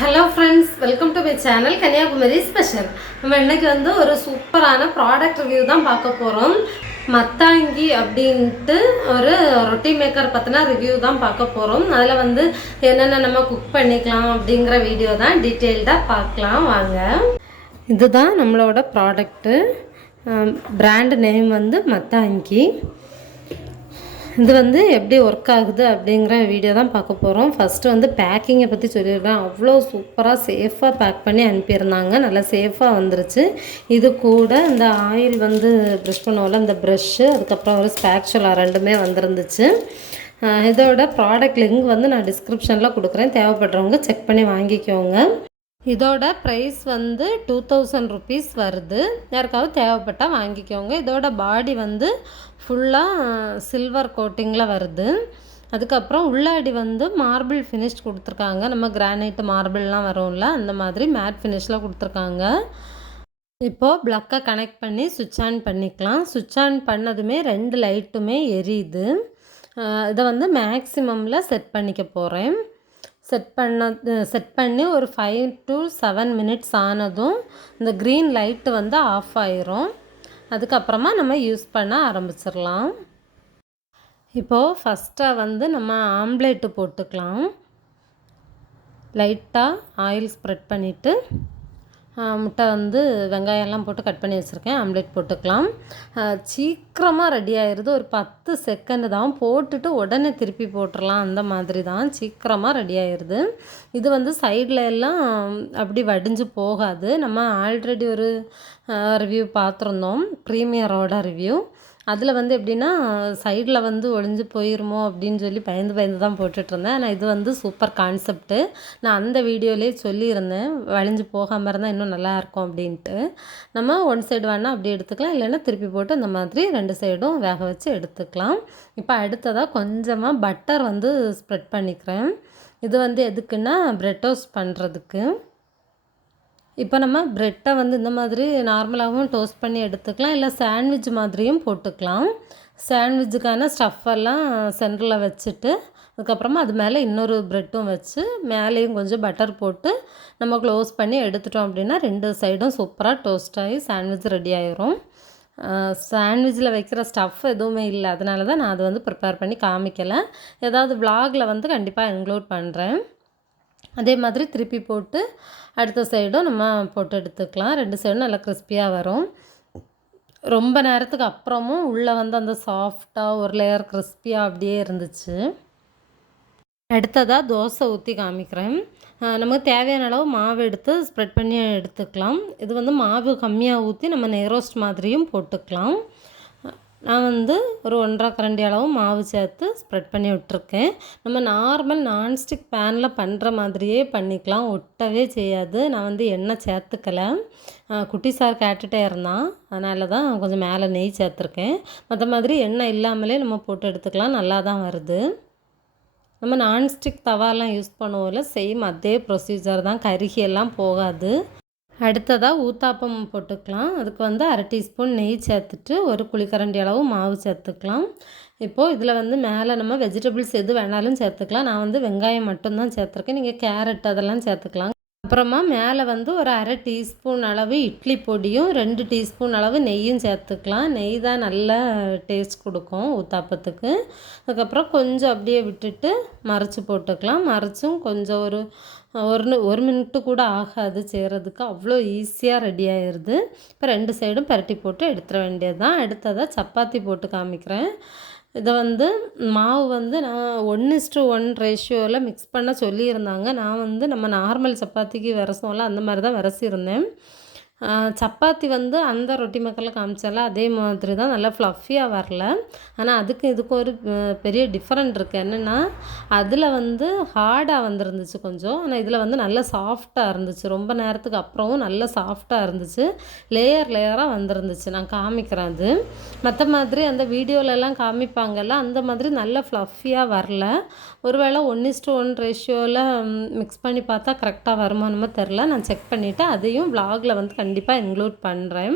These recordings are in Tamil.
Hello friends, welcome to my channel Kanyakumari special. நம்ம இன்றைக்கி ஒரு சூப்பரான ப்ராடக்ட் ரிவ்யூ தான் பார்க்க போகிறோம். மத்தாங்கி அப்படின்ட்டு ஒரு ரொட்டி மேக்கர் பற்றின ரிவ்யூ தான் பார்க்க போகிறோம். அதில் என்னென்ன நம்ம குக் பண்ணிக்கலாம் அப்படிங்கிற வீடியோ தான் டீட்டெயில்டாக பார்க்கலாம் வாங்க. இதுதான் நம்மளோட ப்ராடக்ட்டு. Brand name மத்தாங்கி. இது எப்படி ஒர்க் ஆகுது அப்படிங்கிற வீடியோ தான் பார்க்க போகிறோம். ஃபஸ்ட்டு பேக்கிங்கை பற்றி சொல்லிடுறேன். அவ்வளோ சூப்பராக சேஃபாக பேக் பண்ணி அனுப்பியிருந்தாங்க. நல்லா சேஃபாக வந்துருச்சு. இது கூட இந்த ஆயில் ப்ரஷ் பண்ணுவோம்ல, இந்த ப்ரஷ்ஷு, அதுக்கப்புறம் ஒரு ஸ்பேக்சுலா ரெண்டுமே வந்துருந்துச்சு. இதோட ப்ராடக்ட் லிங்க் நான் டிஸ்கிரிப்ஷனில் கொடுக்குறேன். தேவைப்படுறவங்க செக் பண்ணி வாங்கிக்கோங்க. இதோட ப்ரைஸ் 2000 ருபீஸ் வருது. யாருக்காவது தேவைப்பட்டால் வாங்கிக்கோங்க. இதோட பாடி ஃபுல்லாக சில்வர் கோட்டிங்கில் வருது. அதுக்கப்புறம் உள்ளாடி மார்பிள் ஃபினிஷ் கொடுத்துருக்காங்க. நம்ம கிரானைட் மார்பிள்லாம் வரும்ல, அந்த மாதிரி மேட் ஃபினிஷில் கொடுத்துருக்காங்க. இப்போது ப்ளக்கை கனெக்ட் பண்ணி சுவிட்ச் ஆன் பண்ணிக்கலாம். சுவிட்ச் ஆன் பண்ணதுமே 2 லைட்டுமே எரியுது. இதை மேக்ஸிமமில் செட் பண்ணிக்க போகிறேன். செட் பண்ணி ஒரு 5 to 7 மினிட்ஸ் ஆனதும் இந்த க்ரீன் லைட்டு ஆஃப் ஆயிரும். அதுக்கப்புறமா நம்ம யூஸ் பண்ண ஆரம்பிச்சிடலாம். இப்போது ஃபஸ்ட்டாக நம்ம ஆம்லேட்டு போட்டுக்கலாம். லைட்டாக ஆயில் ஸ்ப்ரெட் பண்ணிவிட்டு முட்டை வெங்காயம்லாம் போட்டு கட் பண்ணி வச்சுருக்கேன். ஆம்லேட் போட்டுக்கலாம். சீக்கிரமாக ரெடி ஆயிடுது. ஒரு 10 செகண்ட் தான், போட்டுட்டு உடனே திருப்பி போட்டுடலாம். அந்த மாதிரி தான் சீக்கிரமாக ரெடி ஆயிடுது. இது சைடில் எல்லாம் அப்படி வடிஞ்சு போகாது. நம்ம ஆல்ரெடி ஒரு ரிவ்யூ பார்த்துருந்தோம், ப்ரீமியரோட ரிவ்யூ. அதில் எப்படின்னா சைடில் ஒழிஞ்சு போயிருமோ அப்படின்னு சொல்லி பயந்து தான் போட்டுட்ருந்தேன். ஆனால் இது சூப்பர் கான்செப்ட்டு. நான் அந்த வீடியோலேயே சொல்லியிருந்தேன், வழிஞ்சு போகாமல் இருந்தால் இன்னும் நல்லாயிருக்கும் அப்படின்ட்டு. நம்ம ஒன் சைடு வேணால் அப்படி எடுத்துக்கலாம், இல்லைன்னா திருப்பி போட்டு இந்த மாதிரி 2 சைடும் வேக வச்சு எடுத்துக்கலாம். இப்போ அடுத்ததாக கொஞ்சமாக பட்டர் ஸ்ப்ரெட் பண்ணிக்கிறேன். இது எதுக்குன்னா பிரெட் டோஸ்ட் பண்ணுறதுக்கு. இப்போ நம்ம ப்ரெட்டை இந்த மாதிரி நார்மலாகவும் டோஸ்ட் பண்ணி எடுத்துக்கலாம், இல்லை சாண்ட்விச் மாதிரியும் போட்டுக்கலாம். சாண்ட்விட்சுக்கான ஸ்டஃப்பெல்லாம் சென்டரில் வச்சுட்டு அதுக்கப்புறமா அது மேலே இன்னொரு ப்ரெட்டும் வச்சு மேலேயும் கொஞ்சம் பட்டர் போட்டு நம்ம க்ளோஸ் பண்ணி எடுத்துட்டோம் அப்படின்னா 2 சைடும் சூப்பராக டோஸ்ட் ஆகி சாண்ட்விச் ரெடி ஆயிரும். சாண்ட்விச்சில் வைக்கிற ஸ்டஃப் எதுவுமே இல்லை, அதனால தான் நான் அது ப்ரிப்பேர் பண்ணி காமிக்கலை. ஏதாவது விலாகில் கண்டிப்பாக இன்க்ளூட் பண்ணுறேன். அதே மாதிரி திருப்பி போட்டு அடுத்த சைடும் நம்ம போட்டு எடுத்துக்கலாம். 2 சைடும் நல்லா கிறிஸ்பியாக வரும். ரொம்ப நேரத்துக்கு அப்புறமும் உள்ளே அந்த சாஃப்டாக ஒரு லேயர் கிறிஸ்பியாக அப்படியே இருந்துச்சு. அடுத்ததாக தோசை ஊற்றி காமிக்கிறேன். நமக்கு தேவையான அளவு மாவு எடுத்து ஸ்ப்ரெட் பண்ணி எடுத்துக்கலாம். இது மாவு கம்மியாக ஊற்றி நம்ம நெய்ரோஸ்ட் மாதிரியும் போட்டுக்கலாம். நான் ஒரு 1.5 கரண்டி அளவு மாவு சேர்த்து ஸ்ப்ரெட் பண்ணி விட்டுருக்கேன். நம்ம நார்மல் நான்ஸ்டிக் பேனில் பண்ணுற மாதிரியே பண்ணிக்கலாம், ஒட்டவே செய்யாது. நான் எண்ணெய் சேர்த்துக்கலை. குட்டி சார் கேட்டுகிட்டே இருந்தான், அதனால தான் கொஞ்சம் மேலே நெய் சேர்த்துருக்கேன். மற்ற மாதிரி எண்ணெய் இல்லாமலே நம்ம போட்டு எடுத்துக்கலாம், நல்லா தான் வருது. நம்ம நான்ஸ்டிக் தவாலாம் யூஸ் பண்ணுவோம்ல, சேம் அதே ப்ரொசீஜர் தான், கருகியெல்லாம் போகாது. அடுத்ததாக ஊத்தாப்பம் போட்டுக்கலாம். அதுக்கு 1/2 டீஸ்பூன் நெய் சேர்த்துட்டு 1 குழிக்கரண்டி அளவு மாவு சேர்த்துக்கலாம். இப்போது இதில் மேலே நம்ம வெஜிடபிள்ஸ் எது வேணாலும் சேர்த்துக்கலாம். நான் வெங்காயம் மட்டும்தான் சேர்த்துருக்கேன், நீங்கள் கேரட் அதெல்லாம் சேர்த்துக்கலாம். அப்புறமா மேலே ஒரு 1/2 டீஸ்பூன் அளவு இட்லி பொடியும் 2 டீஸ்பூன் அளவு நெய்யும் சேர்த்துக்கலாம். நெய் தான் நல்ல டேஸ்ட் கொடுக்கும் ஊத்தாப்பத்துக்கு. அதுக்கப்புறம் கொஞ்சம் அப்படியே விட்டுட்டு மறைச்சி போட்டுக்கலாம். மறைச்சும் கொஞ்சம் ஒரு மினிட்டு கூட ஆகாது செய்கிறதுக்கு, அவ்வளோ ஈஸியாக ரெடி ஆயிடுது. இப்போ 2 சைடும் பரட்டி போட்டு எடுத்துட வேண்டியது தான். அடுத்ததாக சப்பாத்தி போட்டு காமிக்கிறேன். இதை மாவு நான் 1:1 ரேஷியோவில் மிக்ஸ் பண்ண சொல்லியிருந்தாங்க. நான் நம்ம நார்மல் சப்பாத்திக்கு விரசோம்ல, அந்த மாதிரி தான் விரசியிருந்தேன். சப்பாத்தி அந்த ரொட்டி மேக்கரில் காமிச்சால அதே மாதிரி தான், நல்லா ஃப்ளஃபியாக வரல. ஆனால் இதுக்கும் ஒரு பெரிய டிஃப்ரெண்ட் இருக்குது. என்னென்னா அதில் ஹார்டாக வந்துருந்துச்சு கொஞ்சம், ஆனால் இதில் நல்லா சாஃப்டாக இருந்துச்சு. ரொம்ப நேரத்துக்கு அப்புறமும் நல்லா சாஃப்டாக இருந்துச்சு, லேயராக வந்துருந்துச்சு. நான் காமிக்கிறேன். அது மற்ற மாதிரி அந்த வீடியோலெல்லாம் காமிப்பாங்கல்ல, அந்த மாதிரி நல்லா ஃப்ளஃபியாக வரல. ஒருவேளை 1:1 ரேஷியோவில் மிக்ஸ் பண்ணி பார்த்தா கரெக்டாக வருமானமோ தெரில. நான் செக் பண்ணிவிட்டு அதையும் விலாகில் கண்டிப்பாக இன்க்ளூட் பண்ணுறேன்.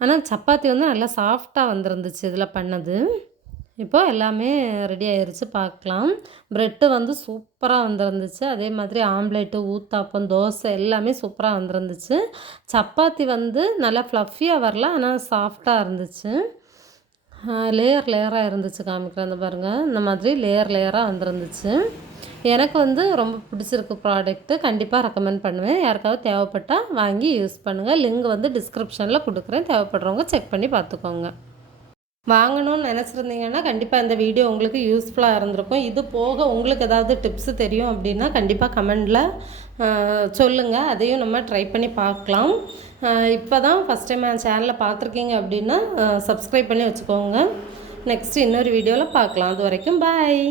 ஆனால் சப்பாத்தி நல்லா சாஃப்டாக வந்துருந்துச்சு இதில் பண்ணது. இப்போ எல்லாமே ரெடி ஆயிருச்சு பார்க்கலாம். ப்ரெட்டு வந்து சூப்பராக வந்திருந்துச்சு. அதே மாதிரி ஆம்லேட்டு, ஊத்தாப்பம், தோசை எல்லாமே சூப்பராக வந்திருந்துச்சு. சப்பாத்தி வந்து நல்லா ஃப்ளஃபியாக வரல, ஆனால் சாஃப்டாக இருந்துச்சு. லேயர் லேயராக இருந்துச்சு காமிக்கிறேன். இந்த பாருங்கள், இந்த மாதிரி லேயர் லேயராக வந்திருந்துச்சு. எனக்கு வந்து ரொம்ப பிடிச்சிருக்கு ப்ராடக்ட்டு. கண்டிப்பாக ரெக்கமெண்ட் பண்ணுவேன். யாருக்காவது தேவைப்பட்டால் வாங்கி யூஸ் பண்ணுங்கள். லிங்க் வந்து டிஸ்கிரிப்ஷனில் கொடுக்குறேன். தேவைப்படுறவங்க செக் பண்ணி பார்த்துக்கோங்க. வாங்கணும்னு நினச்சிருந்தீங்கன்னா கண்டிப்பாக இந்த வீடியோ உங்களுக்கு யூஸ்ஃபுல்லாக இருந்திருக்கும். இது போக உங்களுக்கு ஏதாவது டிப்ஸு தெரியும் அப்படின்னா கண்டிப்பாக கமெண்டில் சொல்லுங்கள். அதையும் நம்ம ட்ரை பண்ணி பார்க்கலாம். இப்போ தான் ஃபஸ்ட் டைம் என் சேனலில் பார்த்துருக்கீங்க அப்படின்னா சப்ஸ்கிரைப் பண்ணி வச்சுக்கோங்க. நெக்ஸ்ட்டு இன்னொரு வீடியோவில் பார்க்கலாம். அது வரைக்கும் பாய்.